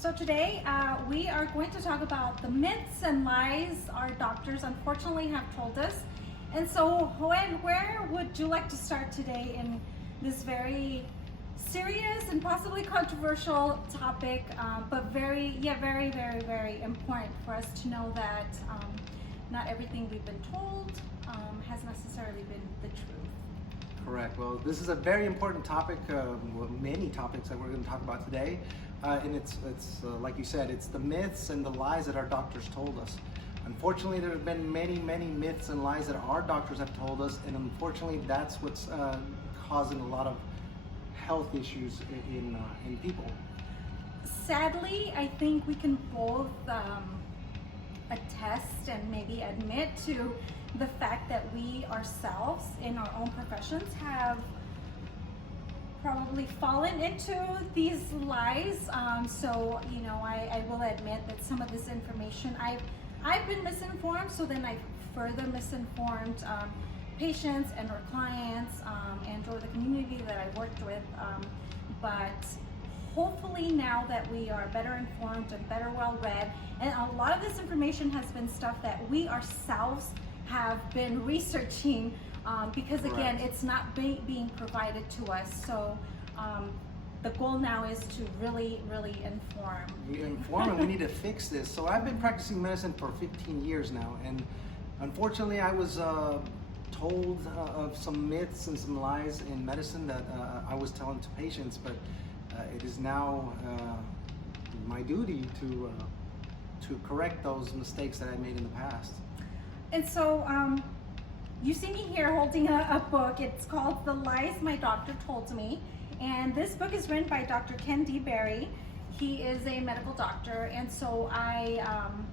So today we are going to talk about the myths and lies our doctors unfortunately have told us. And so where would you like to start today in this very serious and possibly controversial topic, but very important for us to know that not everything we've been told has necessarily been the truth. Correct. Well, this is a very important topic, many topics that we're going to talk about today. And it's like you said, it's the myths and the lies that our doctors told us. Unfortunately, there have been many myths and lies that our doctors have told us, and unfortunately, that's what's causing a lot of health issues in people. Sadly, I think we can both attest and maybe admit to the fact that we ourselves in our own professions have probably fallen into these lies. So, you know, I will admit that some of this information I've been misinformed, so then I've further misinformed patients and our clients and or the community that I worked with. But hopefully now that we are better informed and better well read, and a lot of this information has been stuff that we ourselves have been researching because again, it's not being provided to us. So the goal now is to really inform. We inform and we need to fix this. So I've been practicing medicine for 15 years now, and unfortunately I was told of some myths and some lies in medicine that I was telling to patients, but it is now my duty to correct those mistakes that I made in the past. And so you see me here holding a book. It's called The Lies My Doctor Told Me. And this book is written by Dr. Ken D. Berry. He is a medical doctor. And so I,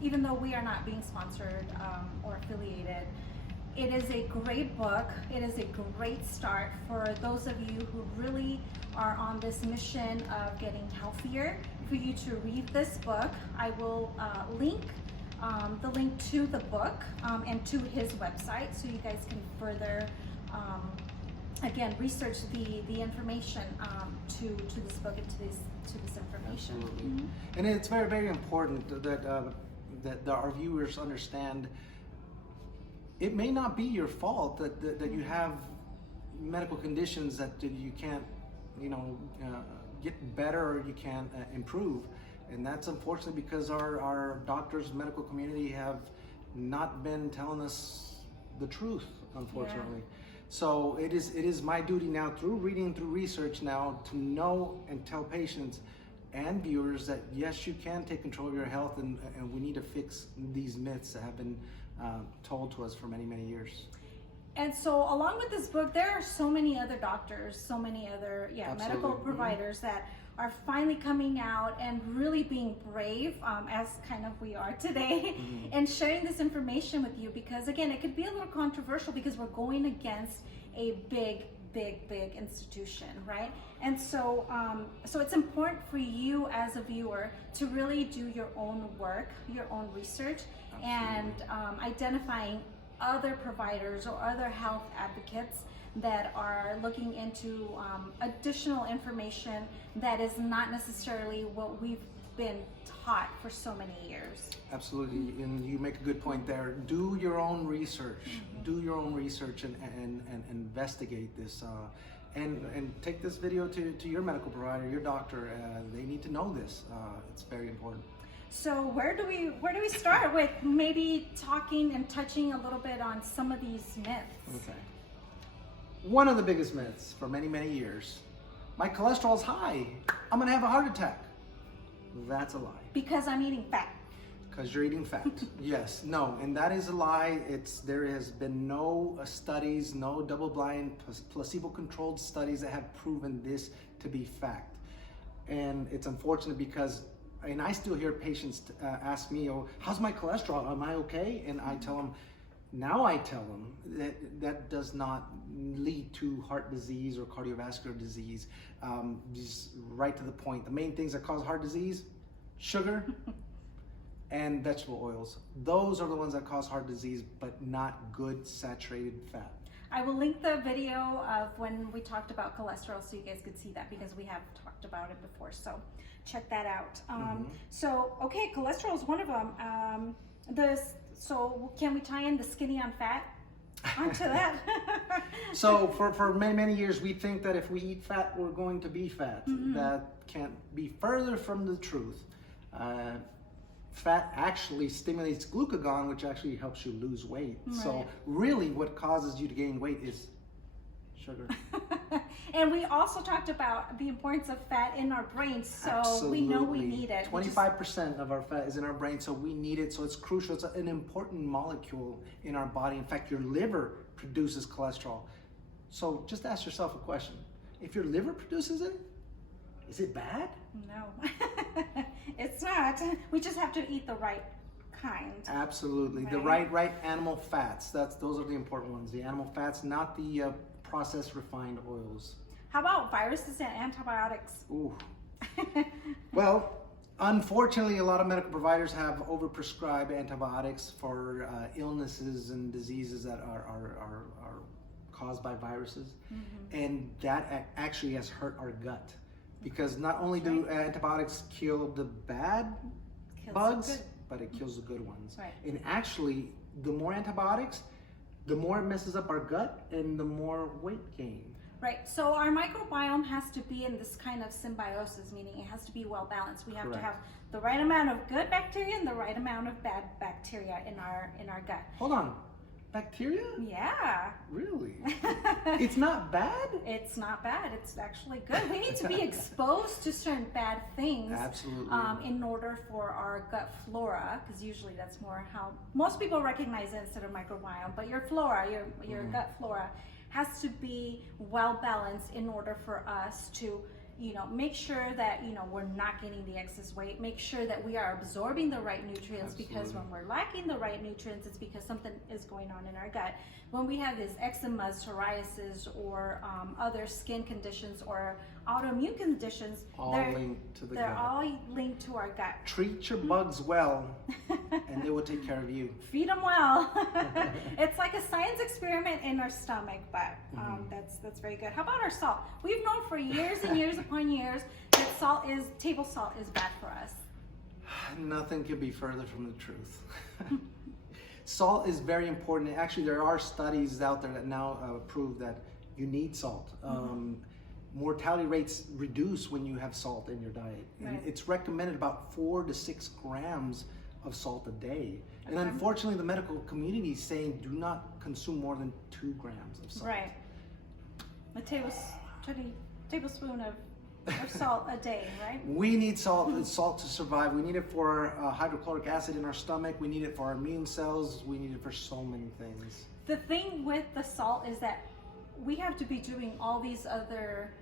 even though we are not being sponsored or affiliated, it is a great book. It is a great start for those of you who really are on this mission of getting healthier, for you to read this book. I will link the link to the book and to his website, so you guys can further again research the information to this book and to this information. Absolutely. Mm-hmm. And it's very important that our viewers understand it may not be your fault that you have medical conditions that you can't get better or you can't improve. And that's unfortunately because our doctors, medical community have not been telling us the truth, unfortunately. Yeah. So it is my duty now, through reading, through research now, to know and tell patients and viewers that yes, you can take control of your health, and we need to fix these myths that have been told to us for many years. And so along with this book, there are so many other doctors, so many other medical providers that are finally coming out and really being brave, as kind of we are today, and sharing this information with you, because again, it could be a little controversial because we're going against a big institution, right? And so so it's important for you as a viewer to really do your own work, your own research. Absolutely. And identifying other providers or other health advocates that are looking into additional information that is not necessarily what we've been taught for so many years. Absolutely, and you make a good point there. Do your own research. Do your own research and investigate this. And take this video to your medical provider, your doctor. They need to know this. It's very important. So where do we start with maybe talking and touching a little bit on some of these myths? Okay. One of the biggest myths for many years: my cholesterol's high, I'm gonna have a heart attack. That's a lie. Because I'm eating fat. Because you're eating fat. Yes, no, and that is a lie. There has been no studies, no double-blind, placebo-controlled studies that have proven this to be fact. And it's unfortunate because, and I still hear patients ask me, "Oh, how's my cholesterol? Am I okay?" And I tell them that does not lead to heart disease or cardiovascular disease. Just right to the point. The main things that cause heart disease: sugar and vegetable oils. Those are the ones that cause heart disease, but not good saturated fat. I will link the video of when we talked about cholesterol so you guys could see that, because we have talked about it before. So check that out. So, okay, cholesterol is one of them. So can we tie in the skinny on fat onto that? So for many, many years, we think that if we eat fat, we're going to be fat. That can't be further from the truth. Fat actually stimulates glucagon, which actually helps you lose weight. Right. So really what causes you to gain weight is sugar. And we also talked about the importance of fat in our brains, so Absolutely. we know we need it. 25% of our fat is in our brain, so we need it. So it's crucial. It's an important molecule in our body. In fact, your liver produces cholesterol. So just ask yourself a question. If your liver produces it, is it bad? No, it's not. We just have to eat the right kind. Absolutely. The right animal fats. Those are the important ones. The animal fats, not the processed refined oils. How about viruses and antibiotics? Ooh. Well, unfortunately, a lot of medical providers have overprescribed antibiotics for illnesses and diseases that are caused by viruses, and that actually has hurt our gut, because not only do antibiotics kill the bad bugs, but it kills the good ones. Right. And actually, the more antibiotics, the more it messes up our gut and the more weight gain. Right, so our microbiome has to be in this kind of symbiosis, meaning it has to be well balanced. We have to have the right amount of good bacteria and the right amount of bad bacteria in our gut. Hold on, bacteria? Yeah. Really? It's not bad? It's not bad. It's actually good. We need to be exposed to certain bad things. Absolutely. In order for our gut flora, because usually that's more how most people recognize it instead of microbiome, but your flora, your gut flora has to be well balanced in order for us to, make sure that, we're not getting the excess weight, make sure that we are absorbing the right nutrients. Absolutely. Because when we're lacking the right nutrients, it's because something is going on in our gut. When we have these eczemas, psoriasis, or other skin conditions or autoimmune conditions, All linked to the they're gut. all linked to our gut. Treat your bugs well, and they will take care of you. Feed them well. It's like a science experiment in our stomach, but that's very good. How about our salt? We've known for years and years upon years that table salt is bad for us. Nothing could be further from the truth. Salt is very important. Actually, there are studies out there that now prove that you need salt. Mortality rates reduce when you have salt in your diet. And it's recommended about 4 to 6 grams of salt a day. And unfortunately, the medical community is saying do not consume more than 2 grams of salt. Right. A tablespoon of salt a day, right? We need salt to survive. We need it for hydrochloric acid in our stomach. We need it for our immune cells. We need it for so many things. The thing with the salt is that we have to be doing all these other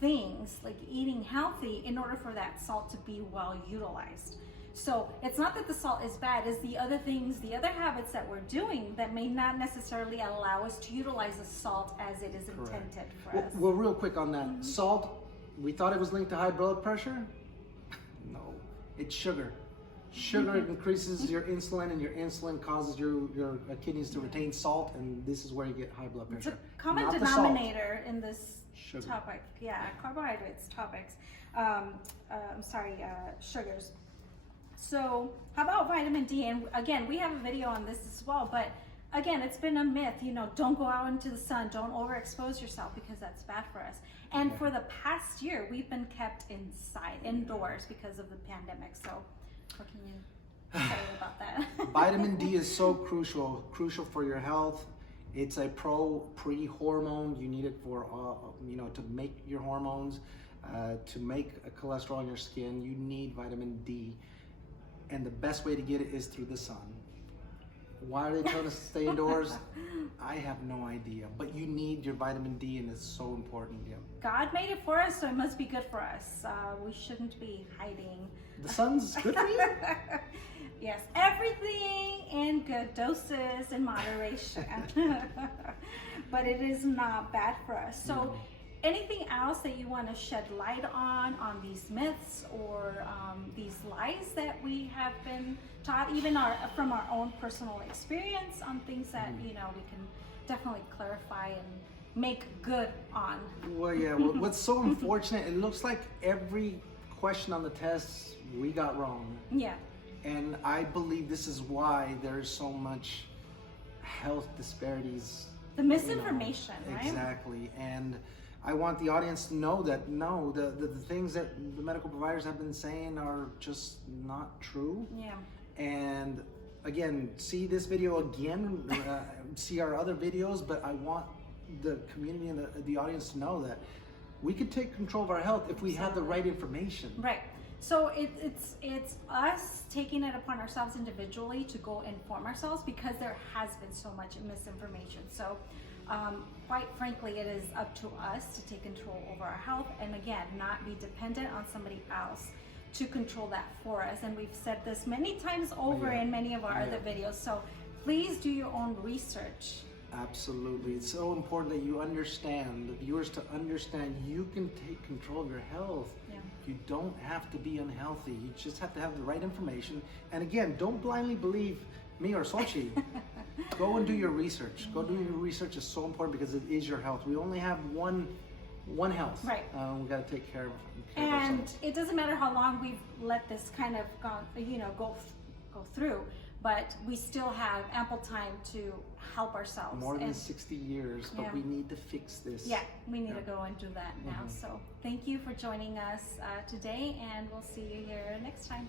things, like eating healthy, in order for that salt to be well utilized. So it's not that the salt is bad, it's the other things, the other habits that we're doing that may not necessarily allow us to utilize the salt as it is intended for us. Well, real quick on that. Salt, we thought it was linked to high blood pressure. No, it's sugar. Sugar increases your insulin, and your insulin causes your kidneys to retain salt, and this is where you get high blood pressure. It's a common Not denominator in this Sugar. topic. Yeah, carbohydrates topics. Sugars. So how about vitamin D? And again, we have a video on this as well, but again, it's been a myth, don't go out into the sun, don't overexpose yourself, because that's bad for us. And for the past year, we've been kept indoors because of the pandemic. So what can you say about that? Vitamin D is so crucial for your health. It's a pre-hormone. You need it for, to make your hormones, to make a cholesterol in your skin. You need vitamin D. And the best way to get it is through the sun. Why are they telling us to stay indoors? I have no idea. But you need your vitamin D, and it's so important. Yeah. God made it for us, so it must be good for us. We shouldn't be hiding. The sun's good for you? Yes, everything in good doses in moderation. But it is not bad for us. So anything else that you want to shed light on these myths or these lies that we have been taught, even from our own personal experience, on things that we can definitely clarify and make good on. Well, yeah. What's so unfortunate? It looks like every question on the test we got wrong. Yeah. And I believe this is why there's so much health disparities. The misinformation, right? Exactly. And I want the audience to know that no, the things that the medical providers have been saying are just not true. Yeah. And again, see this video again, see our other videos, but I want the community and the audience to know that we could take control of our health if we have the right information. Right. So it's us taking it upon ourselves individually to go inform ourselves, because there has been so much misinformation. So quite frankly, it is up to us to take control over our health, and again, not be dependent on somebody else to control that for us. And we've said this many times over in many of our other videos. So please do your own research. Absolutely. It's so important that you understand, the viewers to understand, you can take control of your health. Yeah. You don't have to be unhealthy. You just have to have the right information. And again, don't blindly believe me or Sochi. Go and do your research. Go do your research. Is so important because it is your health. We only have one health. Right. We got to take care of And ourselves. it doesn't matter how long we've let this kind of go through, but we still have ample time to help ourselves. More than And 60 years, but we need to fix this. yeah, we need to go and do that now. So thank you for joining us today, and we'll see you here next time.